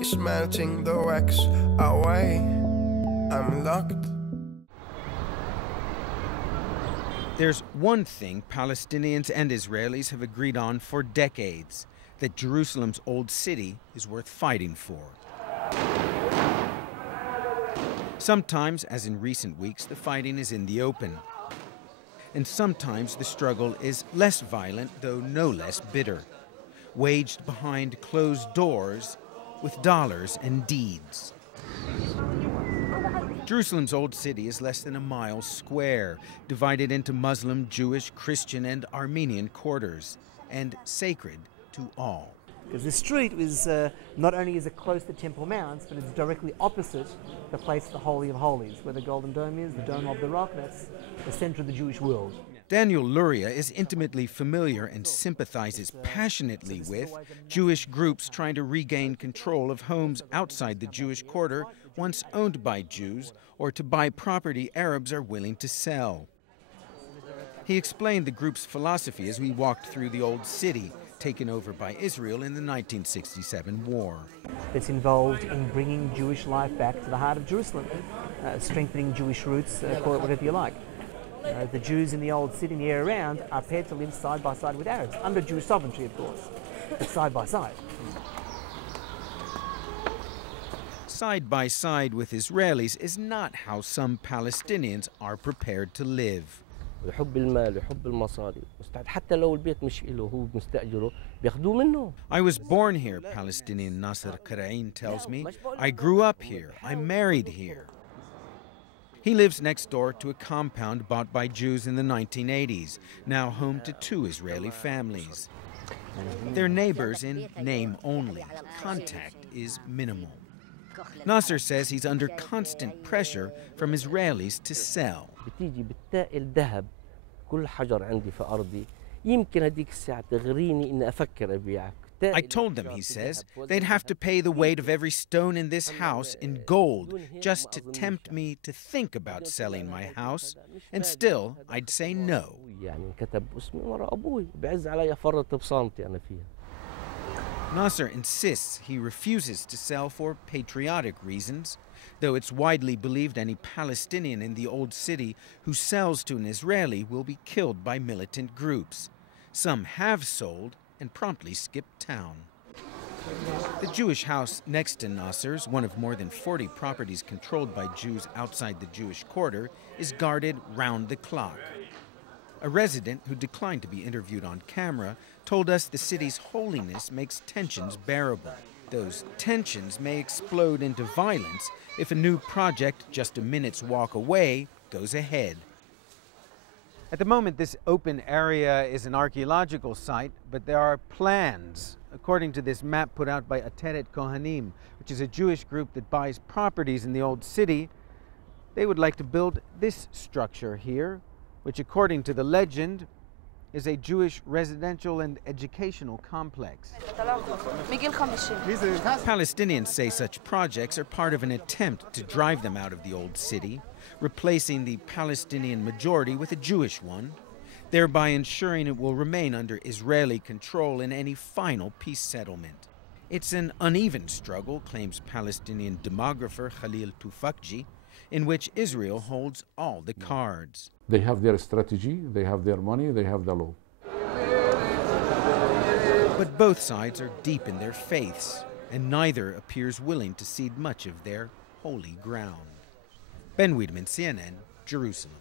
is melting the wax away. I'm locked. There's one thing Palestinians and Israelis have agreed on for decades, that Jerusalem's old city is worth fighting for. Sometimes, as in recent weeks, the fighting is in the open. And sometimes the struggle is less violent, though no less bitter, waged behind closed doors with dollars and deeds. Jerusalem's old city is less than a mile square, divided into Muslim, Jewish, Christian, and Armenian quarters, and sacred to all. Because this street is not only is it close to Temple Mount, but it's directly opposite the place, the Holy of Holies, where the Golden Dome is, the Dome of the Rock. That's the center of the Jewish world. Daniel Luria is intimately familiar and sympathizes passionately with Jewish groups trying to regain control of homes outside the Jewish quarter once owned by Jews, or to buy property Arabs are willing to sell. He explained the group's philosophy as we walked through the old city, taken over by Israel in the 1967 war. It's involved in bringing Jewish life back to the heart of Jerusalem, strengthening Jewish roots, call it whatever you like. The Jews in the old city and the area around are paired to live side by side with Arabs, under Jewish sovereignty, of course, but side by side. Side by side with Israelis is not how some Palestinians are prepared to live. يحب المال يحب المصاري مستعد حتى لو البيت مش إله هو مستأجره بياخدوه منه. I was born here, Palestinian Nasser Karain tells me. I grew up here. I married here. He lives next door to a compound bought by Jews in the 1980s, now home to 2 Israeli families. They're neighbors in name only. Contact is minimal. Nasser says he's under constant pressure from Israelis to sell. بتيجي بتاقل ذهب كل حجر عندي في أرضي يمكن هديك الساعة تغريني إني أفكر أبيعك. I told them, he says, they'd have to pay the weight of every stone in this house in gold just to tempt me to think about selling my house, and still I'd say no. يعني كتب اسمي ورا أبوي بعز علي فرط بصامتي أنا فيها. Nasser insists he refuses to sell for patriotic reasons, though it's widely believed any Palestinian in the old city who sells to an Israeli will be killed by militant groups. Some have sold and promptly skipped town. The Jewish house next to Nasser's, one of more than 40 properties controlled by Jews outside the Jewish quarter, is guarded round the clock. A resident who declined to be interviewed on camera told us the city's holiness makes tensions bearable. Those tensions may explode into violence if a new project just a minute's walk away goes ahead. At the moment, this open area is an archaeological site, but there are plans, according to this map put out by Ateret Kohanim, which is a Jewish group that buys properties in the old city. They would like to build this structure here, which, according to the legend, is a Jewish residential and educational complex. Palestinians say such projects are part of an attempt to drive them out of the old city, replacing the Palestinian majority with a Jewish one, thereby ensuring it will remain under Israeli control in any final peace settlement. It's an uneven struggle, claims Palestinian demographer Khalil Tufakji, in which Israel holds all the cards. They have their strategy, they have their money, they have the law. But both sides are deep in their faiths, and neither appears willing to cede much of their holy ground. Ben Wiedemann, CNN, Jerusalem.